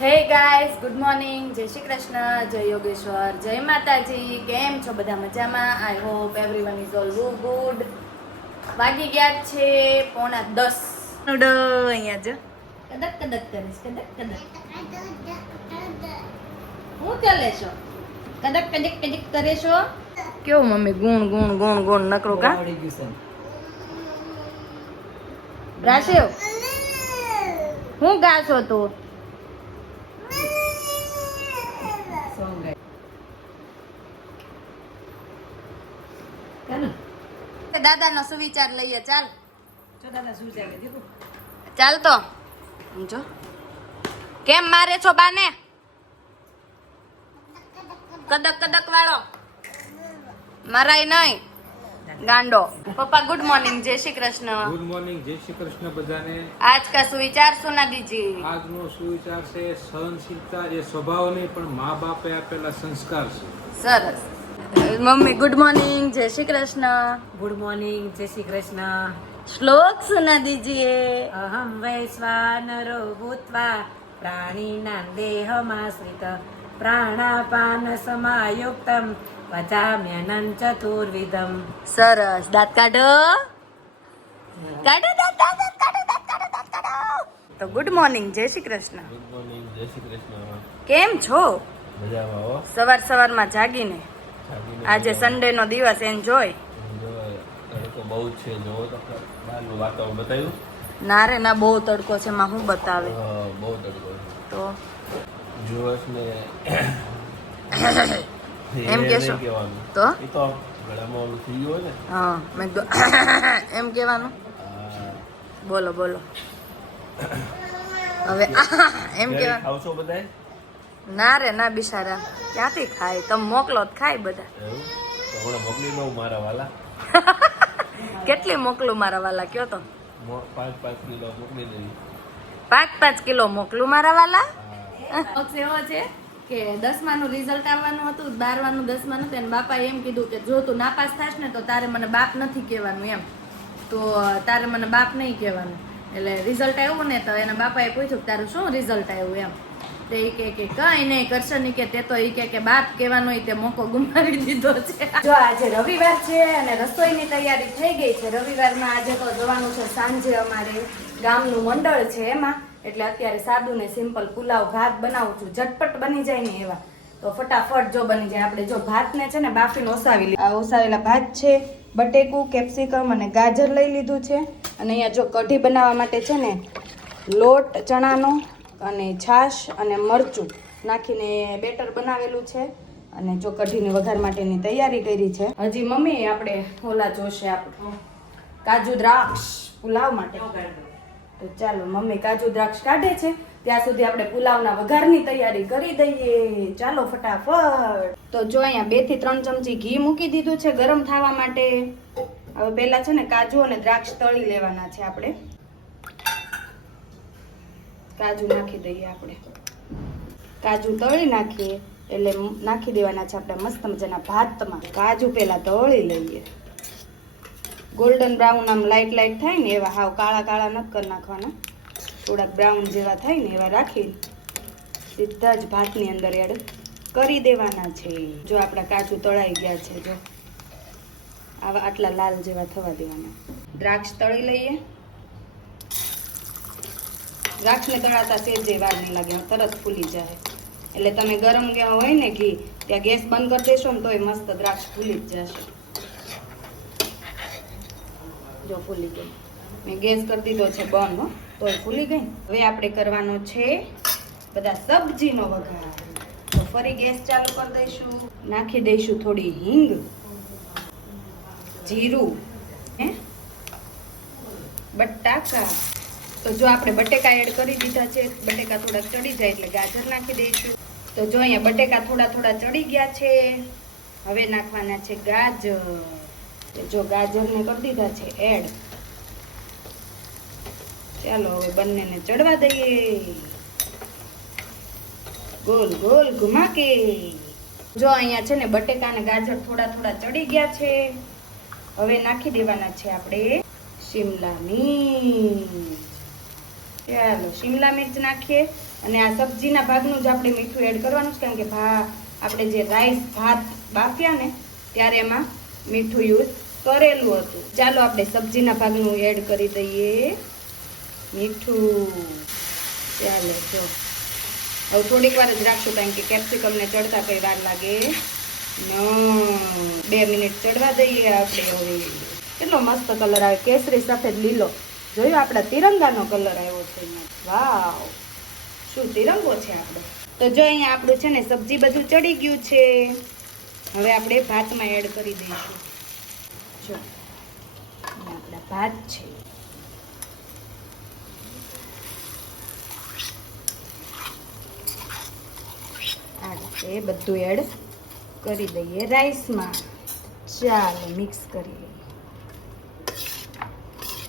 હે guys good morning. જય શ્રી કૃષ્ણ જય યોગેશ્વર જય માતાજી. કેમ છો બધા મજામાં? I hope everyone is all good વાગી ગયા છે પોણા દસ. નુડો અહીંયા જો. કદક કદક કરીશ કદક કદક. હું ચાલે છો? કદક કદક કદક કરે છો? કેવો મમ્મી ગુણ ગુણ ગુણ ગુણ નકરો કા? રાશેવ છે. હું ગાશો તું? સોંગ નો સુવિચાર લઈએ ચાલ. દાદા ચાલે દેખો ચાલ તો. કેમ મારે છો બાને? કદક કદક વાળો. મારાય નહીં. ગાંડો. પપ્પા ગુડ મોર્નિંગ જય શ્રી કૃષ્ણ. ગુડ મોર્નિંગ જય શ્રી કૃષ્ણ બધાને. આજ કા સુવિચાર સુના દીજી આજનો સુવિચાર છે સહનશીલતા એ સ્વભાવ નહીં પણ મા બાપે આપેલા સંસ્કાર છે. સરસ. મમ્મી ગુડ મોર્નિંગ જય શ્રી કૃષ્ણ. ગુડ મોર્નિંગ જય શ્રી કૃષ્ણ. શ્લોક સુના દીજીએ અહમ વૈશ્વાનરો ભૂત્વા પ્રાણીના દેહમાશ્રિત પ્રાણાપાન સમાયુક્તમ. પચામ્યનં ચતુર્વિધમ સરસ. દાંત કાઢો. કાઢો દાંત કાઢો દાંત કાઢો દાંત કાઢો દાંત કાઢો. તો ગુડ મોર્નિંગ જય શ્રી કૃષ્ણ. ગુડ મોર્નિંગ જય શ્રી કૃષ્ણ. કેમ છો? મજામાં હો? સવાર સવારમાં જાગીને. આજે સન્ડે નો દિવસ એન્જોય તડકો બહુ છે જો તો બહારનું વાતાવરણ બતાવ્યું? ના રે ના બહુ તડકો છે માં હું બતાવે? બહુ તડકો તો? છે દિવસને એમ કહેવાનું. તો? એ તો ગળામાં ઓલું થઈ ગયું ને. હા મેં કીધું એમ કહેવાનું? બોલો બોલો. હવે એમ ખાવ ના રે ના બિચારા ક્યાંથી ખાય? તમે મોકલો તો ખાય બધા. હમણાં મોકલી દઉં મારા વાલા. કેટલી મોકલું મારા વાલા? કયો તો. પાંચ પાંચ કિલો મોકલી દઉં પાંચ પાંચ કિલો મોકલું મારા વાલા? છે? કે દસમાનું રિઝલ્ટ આવવાનું હતું, બારમાનું, દસમાનું હતું એને બાપાએ એમ કીધું કે જો તું નાપાસ થાશ ને તો તારે મને બાપ નથી કહેવાનું એમ. તો તારે મને બાપ નહીં કહેવાનું. એટલે રિઝલ્ટ આવ્યું ને તો એના બાપાએ પૂછ્યું કે તારું શું રિઝલ્ટ આવ્યું એમ. તો એ કે કે કઈ નહીં, કરશે નહીં કે તે તો એ કે કે બાપ કહેવાનો તે મોકો ગુમાવી દીધો છે. જો આજે રવિવાર છે અને રસોઈની તૈયારી થઈ ગઈ છે. રવિવારમાં આજે તો જવાનું છે સાંજે અમારે ગામનું મંડળ છે એમાં. એટલે અત્યારે સાદું ને સિમ્પલ પુલાવ ભાત બનાવું છું. ઝટપટ બની જાય ને એવા. તો ફટાફટ જો બની જાય. આપણે જો ભાતને છે ને બાફીને ઓસાવી લીધું ઓસાવેલા ભાત છે, બટેકું, કેપ્સિકમ અને ગાજર લઈ લીધું છે. અને અહીંયા જો કઢી બનાવવા માટે છે ને લોટ, ચણાનો અને છાશ અને મરચું નાખીને બેટર બનાવેલું છે. અને જો કઢીને વઘાર માટેની તૈયારી કરી છે. હજી મમ્મી આપણે ઓલા જોશે આપણું. કાજુ દ્રાક્ષ પુલાવ માટે. તો ચાલો, મમ્મી કાજુ દ્રાક્ષ કાઢે છે. ત્યાં સુધી આપણે પુલાવના વઘારની તૈયારી કરી દઈએ. ચાલો ફટાફટ. તો જો અહીંયા બેથી ત્રણ ચમચી ઘી મૂકી દીધું છે ગરમ થવા માટે. હવે પહેલા છે ને કાજુ અને દ્રાક્ષ તળી લેવાના છે આપણે. કાજુ નાખી દઈએ આપણે. કાજુ તળી નાખીએ. એટલે નાખી દેવાના છે આપણે મસ્ત મજાના ભાતમાં. કાજુ પહેલા તળી લઈએ. ગોલ્ડન બ્રાઉન આમ લાઈટ લાઇટ થાય ને એવા હાવ કાળા કાળા નથી નાખવાના. થોડાક બ્રાઉન જેવા થાય ને એવા રાખી સીધા જ ભાતની અંદર એડ કરી દેવાના છે. જો આપણા કાજુ તળાઈ ગયા છે, જો. આવા આટલા લાલ જેવા થવા દેવાના. દ્રાક્ષ તળી લઈએ. દ્રાક્ષને તળાતા સેજે વાર નહીં લાગે તરત ફૂલી જાય. એટલે તમે ગરમ ગયા હોય ને ઘી, ત્યાં ગેસ બંધ કરી દેશો ને તો એ મસ્ત દ્રાક્ષ ફૂલી જ જશે. જો ફૂલી ગઈ. મેં ગેસ કરી દીધો છે બંધ તોય ફૂલી ગઈ. હવે આપણે કરવાનો છે બધા સબ્જીનો વઘાર. તો ફરી ગેસ ચાલુ કરી દઈશું. નાખી દઈશું થોડી હિંગ, જીરું, હે? બટાકા. તો જો આપણે બટેકા એડ કરી દીધા છે. બટેકા થોડા ચડી જાય એટલે ગાજર નાખી દઈશું. તો જો અહીંયા બટેકા થોડા થોડા ચડી ગયા છે. હવે નાખવાના છે ગાજર. તો જો ગાજરને કરી દીધા છે, એડ. ચાલો હવે બંનેને ચડવા દઈએ. ગોલ ગોલ ઘુમા કે જો અહીંયા છે ને બટેકા અને ગાજર થોડા થોડા ચડી ગયા છે. હવે નાખી દેવાના છે આપણે શિમલા મિર્ચ. ચાલો, શિમલા મિર્ચ નાખીએ અને આ સબ્જીના ભાગનું જ આપણે મીઠું એડ કરવાનું છે, કારણ કે ભા આપણે જે રાઈસ, ભાત બાફ્યા ને, ત્યારે એમાં મીઠું યુઝ કરેલું હતું. ચાલો આપણે સબ્જીના ભાગનું એડ કરી દઈએ. મીઠું. ચાલો, જો. હવે થોડીક વાર જ રાખશું કારણ કે કેપ્સિકમને ચડતા કઈ વાર લાગે. બે મિનિટ ચડવા દઈએ આપણે હવે. કેટલો મસ્ત કલર આવે. કેસરી સફેદ લીલો. જોયું આપણા તિરંગાનો કલર આવ્યો છે વાવ. શું તિરંગો છે આપણો? તો જો અહીંયા આપણું છે ને સબ્જી બધું ચડી ગયું છે. હવે આપણે ભાતમાં એડ કરી દઈશું. ભાત છે. આ રીતે બધું એડ કરી દઈએ રાઈસમાં. ચાલો, મિક્સ કરી લઈએ.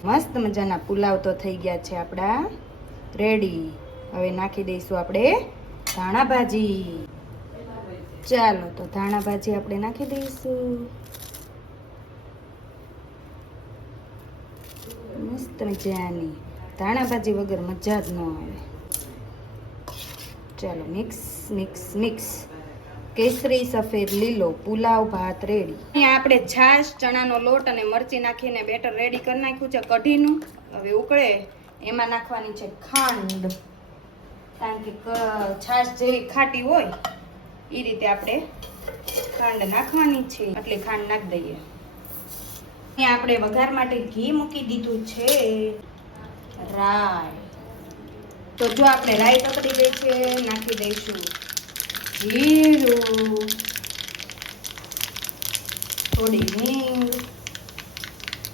મસ્ત મજાના પુલાવ તો થઈ ગયા છે આપણા રેડી. હવે નાખી દઈશું આપણે ધાણા ભાજી. ચાલો, તો ધાણા ભાજી આપણે નાખી દઈશું. મસ્ત જ્યાંની ધાણા ભાજી વગર મજા જ ન આવે. ચાલો મિક્સ મિક્સ મિક્સ કેસરી, સફેદ, લીલો, પુલાવ, ભાત રેડી અહીંયા આપણે છાશ, ચણાનો લોટ અને મરચી નાખીને બેટર રેડી કરી નાખ્યું છે કઢીનું. હવે ઉકળે. એમાં નાખવાની છે ખાંડ. કારણ કે છાશ જેવી ખાટી હોય એ રીતે આપણે ખાંડ નાખવાની છે. એટલે ખાંડ નાખી દઈએ. આપણે વઘાર માટે ઘી મૂકી દીધું છે. રાય. તો જો આપણે રાઈ પકડી ગઈ છે, નાખી દઈશું. જીરું. થોડી હિંગ.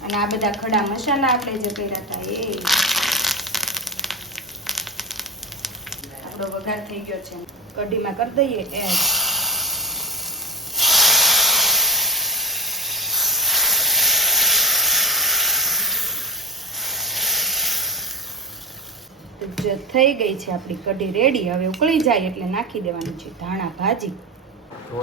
અને આ બધા ખડા મસાલા આપણે જે કર્યા હતા એ. આપણો વઘાર થઈ ગયો છે. કઢીમાં કરી દઈએ એડ. થઈ ગઈ છે આપણી કઢી રેડી હવે ઉકળી જાય એટલે નાખી દેવાની છે ધાણા ભાજી.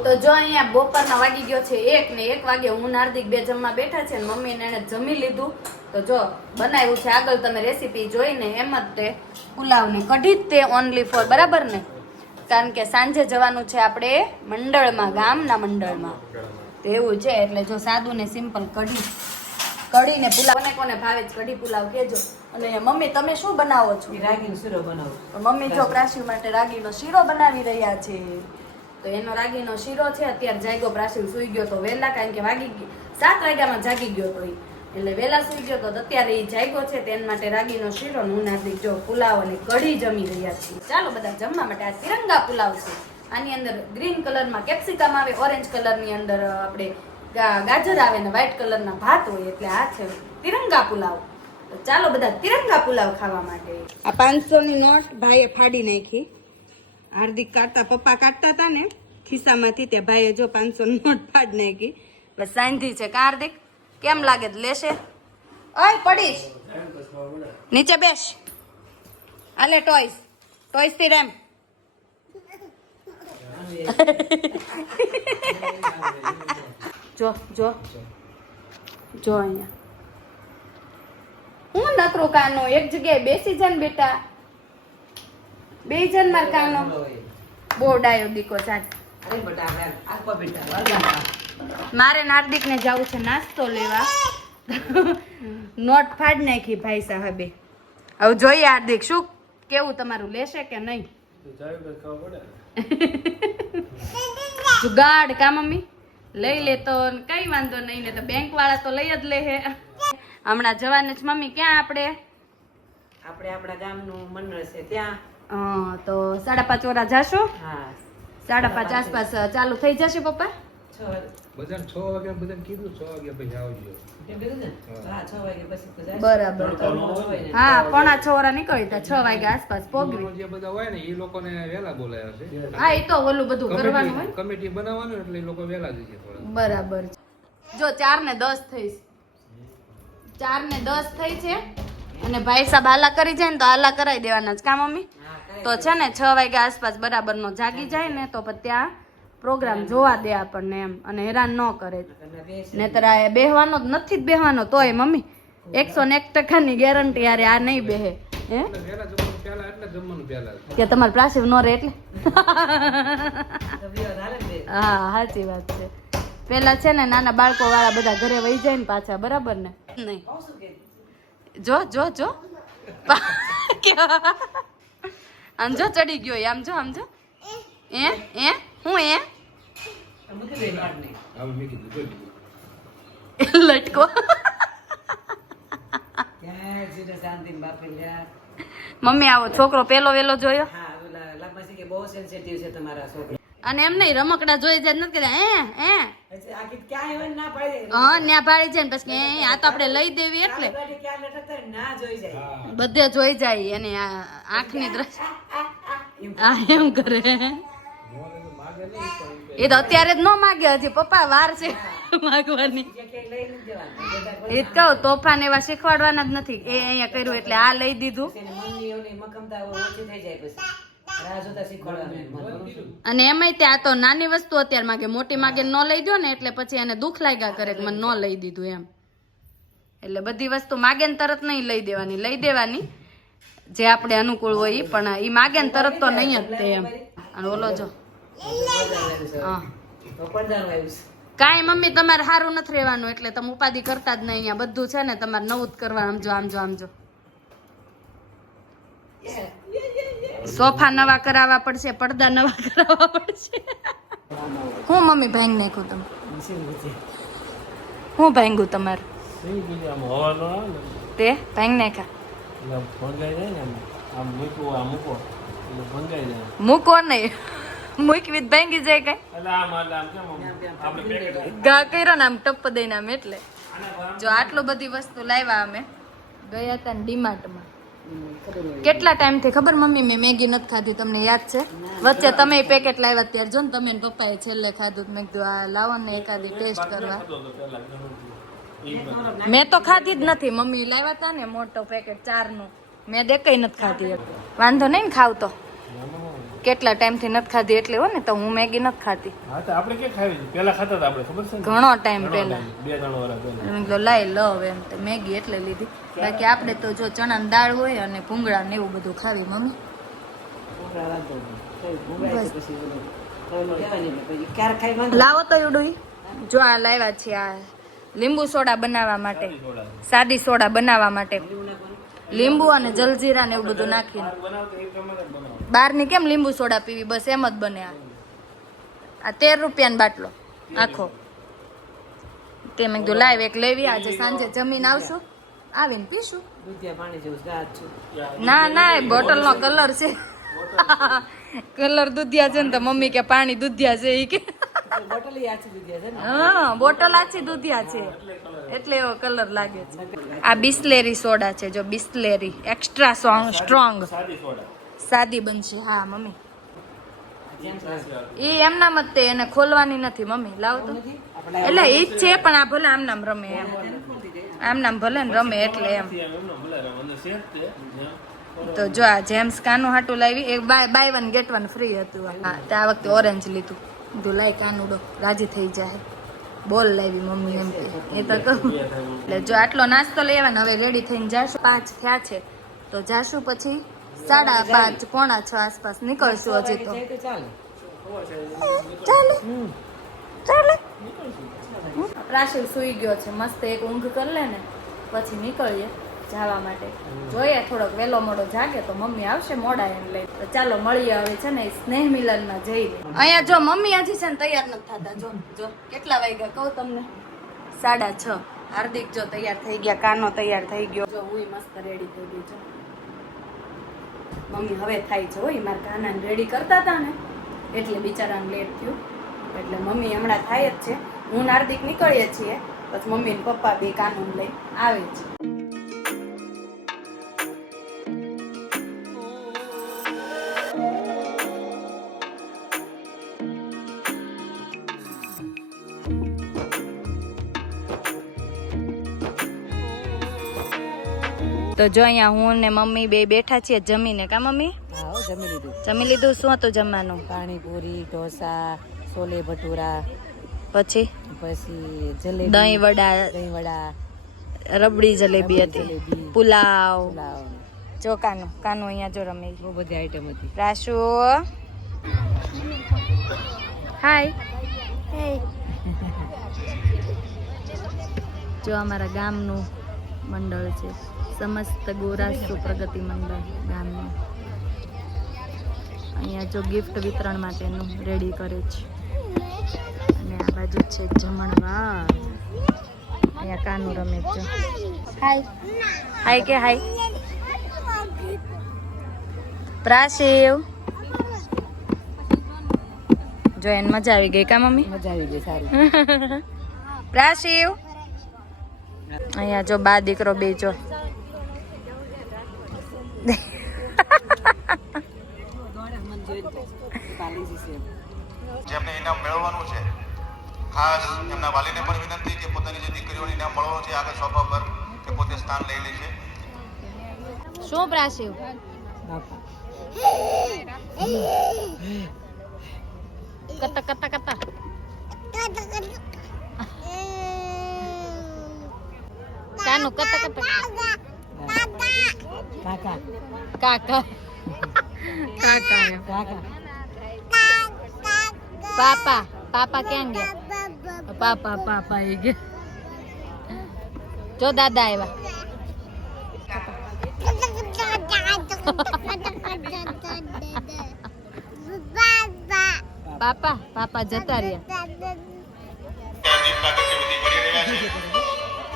તો જો અહીંયા બપોરના વાગી ગયો છે એક ને એક વાગે હું નાર્દિક બે જમવા બેઠા છે મમ્મી ને એને જમી લીધું. તો જો બનાવ્યું છે, આગળ તમે રેસીપી જોઈને એમ જ તે પુલાવ ને કઢી જ તે ઓનલી ફોર બરાબર ને? કારણ કે સાંજે જવાનું છે આપણે મંડળમાં, ગામના મંડળમાં. એવું છે, એટલે જો સાદું ને સિમ્પલ કઢી કઢી ને પુલાવ, કોને કોને ભાવે જ કઢી પુલાવ કેજો. અને મમ્મી તમે શું બનાવો છો? રાગીનો શીરો બનાવો મમ્મી જો પ્રાશિવ માટે રાગીનો શીરો બનાવી રહ્યા છે. તો એનો રાગીનો શીરો છે અત્યારે જાગ્યો પ્રાશિવ સુઈ ગયો તો વહેલા કારણ કે વાગી સાત વાગ્યામાં જાગી ગયો તો. એટલે વહેલા સુઈ ગયો તો અત્યારે એ જાગ્યો છે તેના માટે રાગીનો શીરો હું નાખી જો પુલાવ અને કઢી જમી રહ્યા છીએ. ચાલો બધા જમવા માટે આ તિરંગા પુલાવ છે. આની અંદર ગ્રીન કલરમાં કેપ્સિકમ આવે ઓરેન્જ કલરની અંદર આપણે ગાજર આવે ને વ્હાઇટ કલરના ભાત હોય એટલે આ છે તિરંગા પુલાવ. તો ચાલો બધા તિરંગા પુલાવ ખાવા માટે. આ પાંચસો ની નોટ ભાઈએ ફાડી નાખી. હાર્દિક કાઢતા પપ્પા કાઢતા હતા ને ખિસ્સામાંથી તે ભાઈએ જો પાંચસો નોટ ફાડી નાખી. બસ સાંધી છે કા હાર્દિક કેમ લાગે? લેશે? ઓય પડીશ નીચે બેસ. આલે ટોયસ. ટોયસથી રેમ. જો જો. જો અહીંયા. હું કાનો? એક જગ્યાએ બેસી જન બેટા. બે જન માર કાનો. બહુ ડાયો દીકો ચાલ. મારે નાર્દિક ને જવું છે નાસ્તો લેવા. નોટ ફાડ નાખી ભાઈ સાહેબે. હવે જોઈએ હાર્દિક શું કેવું તમારું લેશે કે નહીં? જુગાડ કા મમ્મી? લઈ લે તો કઈ વાંધો નહીં ને તો બેંક વાળા તો લઈ જ લે હે હમણાં જવાને જ મમ્મી ક્યાં આપણે? આપણે આપણા ગામનું મંડળ છે ત્યાં. તો સાડા પાંચ વાળા જાશો? હા. સાડા પાંચ આસપાસ ચાલુ થઈ જશે પપ્પા? બરાબર. હા પોણા છ વાળા નીકળી તા છ વાગ્યા આસપાસ પોગવી. જે બધા હોય ને એ લોકોને વહેલા બોલાયા છે. હા. એ તો ઓલું બધું કરવાનું હોય. કમિટી બનાવવાનું એટલે એ લોકો વેલા જશે બરાબર. જો ચાર ને દસ થઈ ચાર ને દસ થઈ છે. અને ભાઈ સાહેબ આલા કરી જાય ને તો હાલા કરાવી દેવાના જ. કા મમ્મી? તો છે ને છ વાગ્યા આસપાસ બરાબર નો જાગી જાય ને તો પછી ત્યાં પ્રોગ્રામ જોવા દે આપણને એમ. અને હેરાન ન કરે. ને આ બેહવાનો જ નથી જ બેહવાનો તોય મમ્મી. એકસો ને એક ટકાની ગેરંટી યારે આ નહીં બેહે. કે તમારે પ્લાસ્ટિક ન રહે એટલે. હા સાચી વાત છે. પેલા છે ને નાના બાળકો વાળા બધા ઘરે વહી જાય ને પાછા બરાબર ને? નહીં. જો જો જો. આમ જો ચડી ગયો આમ જો આમ જો. એ એ હું એ. લટકો. મમ્મી આવો છોકરો પેલો વેલો જોયો? હા બહુ સેન્સિટિવ છે તમારા છોકરા. અને એમ નહીં રમકડા જોઈ જાય નથી કહેતા હે હે. હા ન્યા ભાડી જાય ને પછી આ તો આપણે લઈ દેવી એટલે. બધે જોઈ જાય એને આ આંખની દ્રષ્ટિ. આ એમ કરે. એ તો અત્યારે જ ન માગે હજી પપ્પા વાર છે માગવાની. એ જ કહું તોફાન એવા શીખવાડવાના જ નથી. એ અહીંયા કર્યું એટલે આ લઈ દીધું. ઓછી થઈ જાય પછી. અને એમાંય ત્યાં તો નાની વસ્તુ અત્યારે માગે મોટી માગે ન લઈ દો ને એટલે પછી એને દુઃખ લાગ્યા કરે કે મને ન લઈ દીધું એમ. એટલે બધી વસ્તુ માગે ને તરત નહીં લઈ દેવાની લઈ દેવાની. જે આપણે અનુકૂળ હોય એ પણ એ માગે ને તરત તો નહીં જ તે એમ. અને ઓલો જો. હા. કાંઈ મમ્મી, તમારે સારું નથી રહેવાનું એટલે તમે ઉપાધિ કરતા જ નહીં અહીંયા. બધું છે ને તમારે નવું જ કરવાનું. આમ જો આમ જો આમ જો. સોફા નવા કરાવવા પડશે, પડદા નવા કરાવવા પડશે. હું મમ્મી ભાંગ નાખ્યું તમે? હું ભાંગું તમારે? તે ભાંગ નાખ્યા મૂકો નહીં. મૂકવી ભાંગી જાય કઈ? ગા કર્યો ને આમ ટપ દઈને આમ એટલે. જો આટલું બધી વસ્તુ લાવ્યા અમે, ગયા હતા ને ડીમાર્ટમાં. કેટલા ટાઈમથી ખબર મમ્મી, મેં મેગી નથી ખાધી, તમને યાદ છે? વચ્ચે તમે પેકેટ લાવ્યા ત્યારે જો ને તમે પપ્પાએ છેલ્લે ખાધું મેં કીધું, આ લાવો ને એકાદી ટેસ્ટ કરવા. મેં તો ખાધી જ નથી. મમ્મી લાવ્યા હતા ને મોટો પેકેટ ચારનું. મેં દેખાઈ નથી ખાધી. વાંધો નહીં ને ખાવ તો. કેટલા ટાઈમથી નથી ખાધી એટલે હો ને તો હું મેગી નથી ખાતી હા તો આપણે કે ખાવી પહેલા ખાતા હતા આપણે ખબર છે ઘણો ટાઈમ પહેલા. બે ત્રણ વર્ષ પહેલા. મેં કીધું લાઈ લવ એમ. તો મેગી એટલે લીધી. બાકી આપણે તો જો ચણાની દાળ હોય અને ભૂંગળા ને એવું બધું ખાવી મમ્મી. લાવો તો એવડું જો આ લાવ્યા છે આ લીંબુ સોડા બનાવવા માટે. સાદી સોડા. બનાવવા માટે. લીંબુ અને જલજીરા ને એવું બધું નાખીને. એ બહારની કેમ લીંબુ સોડા પીવી? બસ એમ જ બને આ. આ તેર રૂપિયાનો બાટલો આખો. તે મેં કીધું લાઈવ એક લેવી આજે સાંજે જમીન આવશું. આવીને પીશું. દૂધિયા પાણી જેવું ગાજ છું. ના ના એ બોટલનો કલર છે. કલર દૂધિયા છે ને તો મમ્મી કે પાણી દૂધિયા છે ઈ કે. બોટલ આછી દૂધિયા છે ને? હા બોટલ આછી દૂધિયા છે. એટલે એવો કલર લાગે છે. આ બિસ્લેરી સોડા છે જો બિસ્લેરી. એક્સ્ટ્રા સ્ટ્રોંગ સાદી સોડા સાદી બનશે. હા મમ્મી. એ એમનામ જ તે એને ખોલવાની નથી મમ્મી. લાવ તો. એટલે એ છે પણ આ ભલે આમ નામ રમે એમ. આમ નામ ભલે ને રમે એટલે એમ. એમનો તો જો આ જેમ્સ કાનું હાટું લાવી. એ buy buy one get one free હતું. હા તે આ વખતે ઓરેન્જ લીધું. કીધું લાય કાનુડો. રાજી થઈ જાય બોલ લાવી મમ્મી એમ એ તો કહું. એટલે જો આટલો નાસ્તો લઈ ને હવે રેડી થઈને જાશું. પાંચ થયા છે. તો જાશું પછી સાડા પાંચ પોણા છ આસપાસ નીકળશું હજી તો. જાય ચાલે. ચાલે. ચાલે. સુઈ ગયો છે. મસ્ત એક ઊંઘ કરી લે ને પછી નીકળીએ જવા માટે. જોઈએ થોડોક વેલો મોડો જાગે તો મમ્મી આવશે મોડા એમ લઈ તો ચાલો મળીએ હવે છે ને સ્નેહ મિલનમાં જઈ અહીંયા જો મમ્મી હજી છે ને તૈયાર નથી થતા. જો જો કેટલા વાગ્યા? કહું તમને. સાડા છ. હાર્દિક જો તૈયાર થઈ ગયા કાનો તૈયાર થઈ ગયો. જો હું મસ્ત રેડી થઈ ગઈ છું. મમ્મી હવે થાય છે હોય મારા કાનાને રેડી કરતા હતા ને. એટલે બિચારાને લેટ થયું. એટલે મમ્મી હમણાં થાય જ છે. હું નાર્દિક નીકળીએ છીએ. પછી મમ્મી ને પપ્પા બે કાનૂન લઈ આવે છે. તો જો અહીંયા હું ને મમ્મી બે બેઠા છીએ જમીને. કા મમ્મી? હા જમી લીધું. જમી લીધું? શું હતું જમવાનું? પાણીપુરી ઢોસા છોલે ભટુરા પછી? પછી જલેબી દહીં વડા. દહીં વડા. રબડી જલેબી હતી. પુલાવ. પુલાવ. જો કાનું કાનું અહીંયા જો રમે બહુ બધી આઈટમ હતી. રાશુ. હાય જો અમારા ગામનું મંડળ છે. સમસ્ત ગોરાસુ પ્રગતિ મંડળ ગામનું. અહીંયા જો ગિફ્ટ વિતરણ માટેનું રેડી કરે છે. અને આ બાજુ છે જમણવાર. અહીંયા કાનું રમે છે. હાય હાય કે હાય પ્રાશિવ. જો એને મજા આવી ગઈ કા મમ્મી? મજા આવી ગઈ સારું. પ્રાશિવ. અહીંયા જો બા દીકરો બે જો જેમને ઇનામ મેળવવાનું છે. ખાસ એમના વાલીને પણ વિનંતી કે પોતાની જે દીકરીઓને ઇનામ મળવાનું છે આગળ સોફા પર કે પોતે સ્થાન લઈ લે છે. શું પ્રાશિવ બાપા કતા કતા કતા કાનું કતા કતા કાકા કાકા કાકા એમ. કાકા પાપા પાપા ક્યાં ગયા પાપા પાપા એ ગયા જો દાદા આવ્યા પાપા પાપા જતા રહ્યા દીપ પ્રાગટ્ય વિધિ કરી રહ્યા છે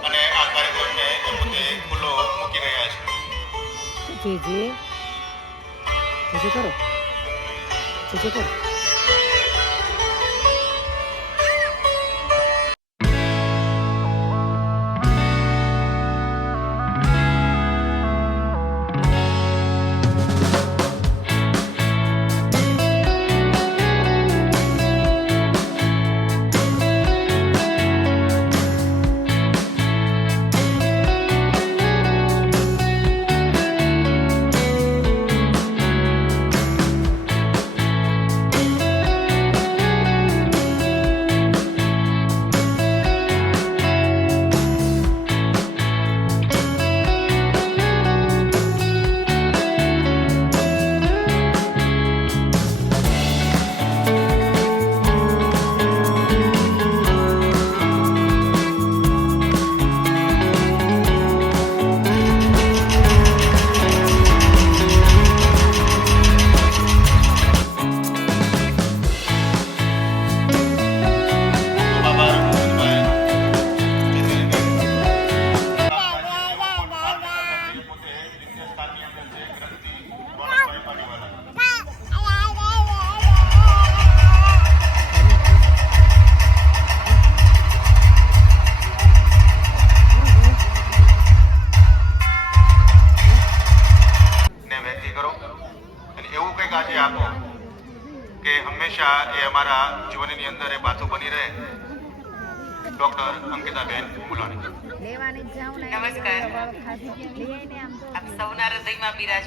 અને આ કાર્યક્રમને એ પોતે ખુલ્લો મૂકી રહ્યા છે જે જે જે જે કરો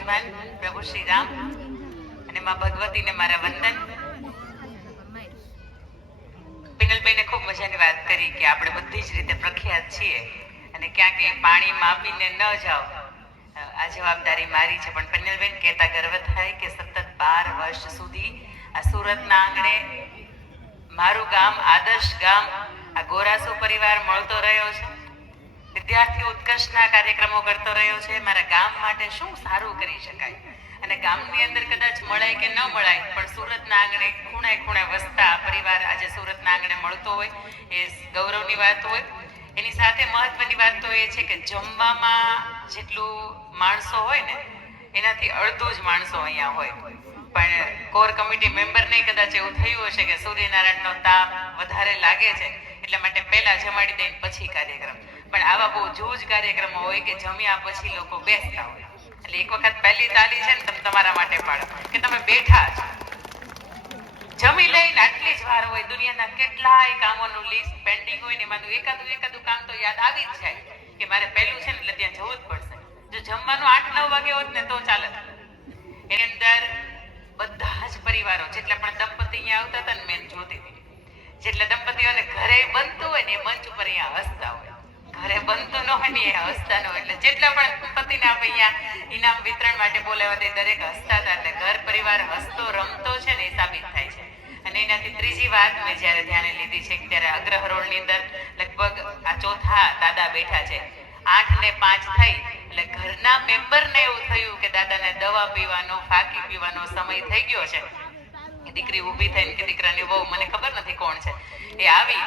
હૃદયમાં પ્રભુ શ્રી રામ અને માં ભગવતીને મારા વંદન. પિનલબેને ખૂબ મજાની વાત કરી કે આપણે બધી જ રીતે પ્રખ્યાત છીએ અને ક્યાંક એ પાણી માપીને ન જાઓ. આ જવાબદારી મારી છે, પણ પિનલબેન કહેતા ગર્વ થાય કે સતત બાર વર્ષ સુધી આ સુરતના આંગણે મારું ગામ, આદર્શ ગામ, આ ગોરાસુ પરિવાર મળતો રહ્યો છે. વિદ્યાર્થી ઉત્કર્ષના કાર્યક્રમો કરતો રહ્યો છે. મારા ગામ માટે શું સારું કરી શકાય? અને ગામની અંદર કદાચ મળાય કે ન મળાય પણ સુરતના આંગણે ખૂણે ખૂણે વસતા પરિવાર આજે સુરતના આંગણે મળતો હોય, એ ગૌરવની વાત હોય. એની સાથે મહત્વની વાત તો એ છે કે જમવામાં જેટલું માણસો હોય ને, એનાથી અડધું જ માણસો અહીંયા હોય. પણ કોર કમિટી મેમ્બરને કદાચ એવું થયું હશે કે સૂર્યનારાયણનો તાપ વધારે લાગે છે, એટલા માટે પહેલા જમાડી દઈ પછી કાર્યક્રમ. પણ આવા બહુ જૂજ કાર્યક્રમો હોય કે જમ્યા પછી લોકો બેસતા હોય. એટલે એક વખત પહેલી તાલી છે ને તમે તમારા માટે પાડો. કે તમે બેઠા છો. જમી લઈને આટલી જ વાર હોય, દુનિયાના કેટલાય કામોનું લિસ્ટ પેન્ડિંગ હોય ને એમાંનું એકાદું એકાદું કામ તો યાદ આવી જ જાય કે મારે પહેલું છે ને એટલે ત્યાં જવું જ પડશે. જો જમવાનું આઠ નવ વાગે હોત ને તો ચાલે. એની અંદર બધા જ પરિવારો, જેટલા પણ દંપતી અહીંયા આવતા હતા ને મેં જોતી હતી. જેટલા દંપતીઓને ઘરે બનતું હોય ને એ મંચ ઉપર અહીંયા હસતા હોય. ઘરે બનતું ન હોય ને એ હસતા ન હોય. એટલે જેટલા પણ પતિને અહીંયા ઇનામ વિતરણ માટે બોલાવ્યા તે દરેક હસતા હતા. એટલે ઘર પરિવાર હસતો, રમતો છે ને એ સાબિત થાય છે. અને એનાથી ત્રીજી વાત મેં જ્યારે ધ્યાને લીધી છે ત્યારે અગ્રહરોળની અંદર લગભગ આ ચોથા દાદા બેઠા છે. આઠ ને પાંચ થઈ. એટલે ઘરના મેમ્બરને એવું થયું કે દાદાને દવા પીવાનો, ફાકી પીવાનો સમય થઈ ગયો છે. દીકરી ઊભી થઈને કે દીકરાની વહુ, મને ખબર નથી કોણ છે. એ આવી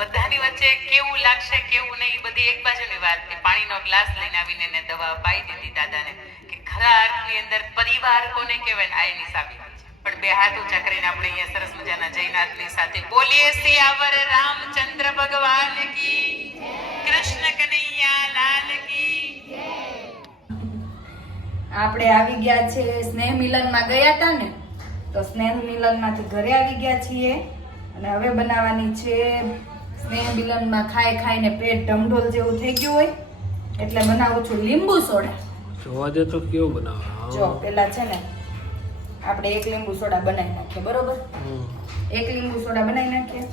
બધાની વચ્ચે કેવું લાગશે, કેવું નહીં, બધી એક બાજુની વાત કે પાણીનો ગ્લાસ લઈને આવીને એને દવા અપાઈ દીધી દાદાને કે ખરા અર્થની અંદર પરિવાર કોને કહેવાય આ એની સાબિતી પણ બે હાથ ઊંચા કરીને આપણે અહીંયા સરસ મજાના જયનાથની સાથે બોલીએ સિયાવર રામચંદ્ર ભગવાન કી કૃષ્ણ કનૈયા લાલ કી આપણે આવી ગયા છે સ્નેહ મિલનમાં ગયા હતા ને, તો સ્નેહ મિલનમાંથી ઘરે આવી ગયા છીએ અને હવે બનાવવાની છે મિલનમાં ખાઈ ખાઈને પેટ ઢમઢોલ જેવું થઈ ગયું હોય એટલે બનાવું છું લીંબુ સોડા. જોવા દે તો કેવો બનાવે જો પેલા છે ને આપણે એક લીંબુ સોડા બનાવી નાખીએ બરોબર? એક લીંબુ સોડા બનાવી નાખીએ.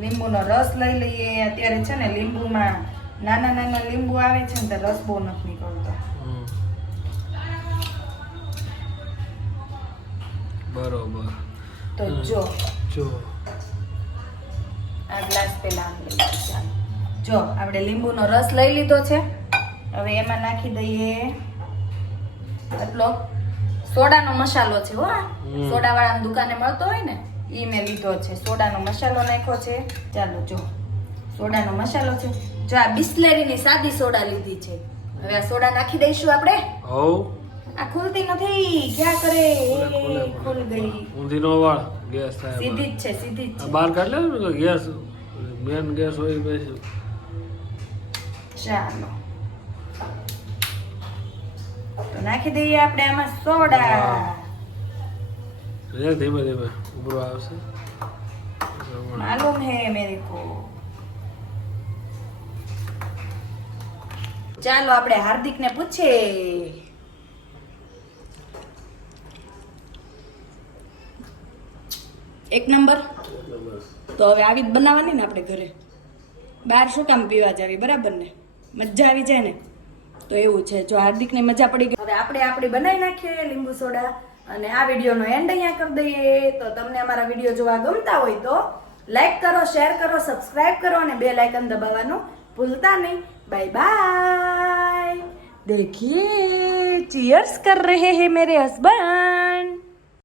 લીંબુનો રસ લઈ લઈએ અત્યારે છે ને લીંબુમાં નાના નાના લીંબુ આવે છે ને તો રસ બહુ નથી નીકળતો. બરોબર. તો જો. જો. આ ગ્લાસ પહેલાં આમ લઈ ચાલો જો આપણે લીંબુનો રસ લઈ લીધો છે. હવે એમાં નાખી દઈએ આટલો સોડાનો મસાલો છે હો હમ. દુકાને મળતો હોય ને એ મેં લીધો છે. સોડાનો મસાલો નાખ્યો છે. ચાલો જો. સોડાનો મસાલો છે. જો આ બિસ્લેરીની સાદી સોડા લીધી છે. હવે આ સોડા નાખી દઈશું આપણે. હવ. આ ખુલતી નથી. ક્યાં કરે? ખુલે, ગઈ. ઊંધી નો વાળ ગેસ થાય સીધી જ છે સીધી જ છે. બહાર કાઢ લે ગેસ. મેન ગેસ હોય પછી ચાલો. તો નાખી દઈએ આપણે આમાં સોડા. ધીમે ધીમે ઉભરો આવશે. માલુમ હે મેરી કો. ચાલો આપણે હાર્દિક ને પૂછીએ. એક નંબર. તો હવે આવી જ બનાવવાની ને આપણે ઘરે. બહાર શું કામ પીવા જાવી? બરાબર ને? મજા આવી જાય ને? તો એવું છે. જો હાર્દિકને મજા પડી ગઈ. હવે આપણે આપણે બનાવી નાખીએ લીંબુ સોડા. અને આ વિડીયોનો એન્ડ અહીંયા કરી દઈએ. તો તમને અમારા વીડિયો જોવા ગમતા હોય તો લાઈક કરો શેર કરો સબસ્ક્રાઈબ કરો અને બે લાઇકન દબાવવાનું ભૂલતા નહીં. Bye bye દેખીએ. ચીયર્સ કર રહે હે મેરે હસબન્ડ.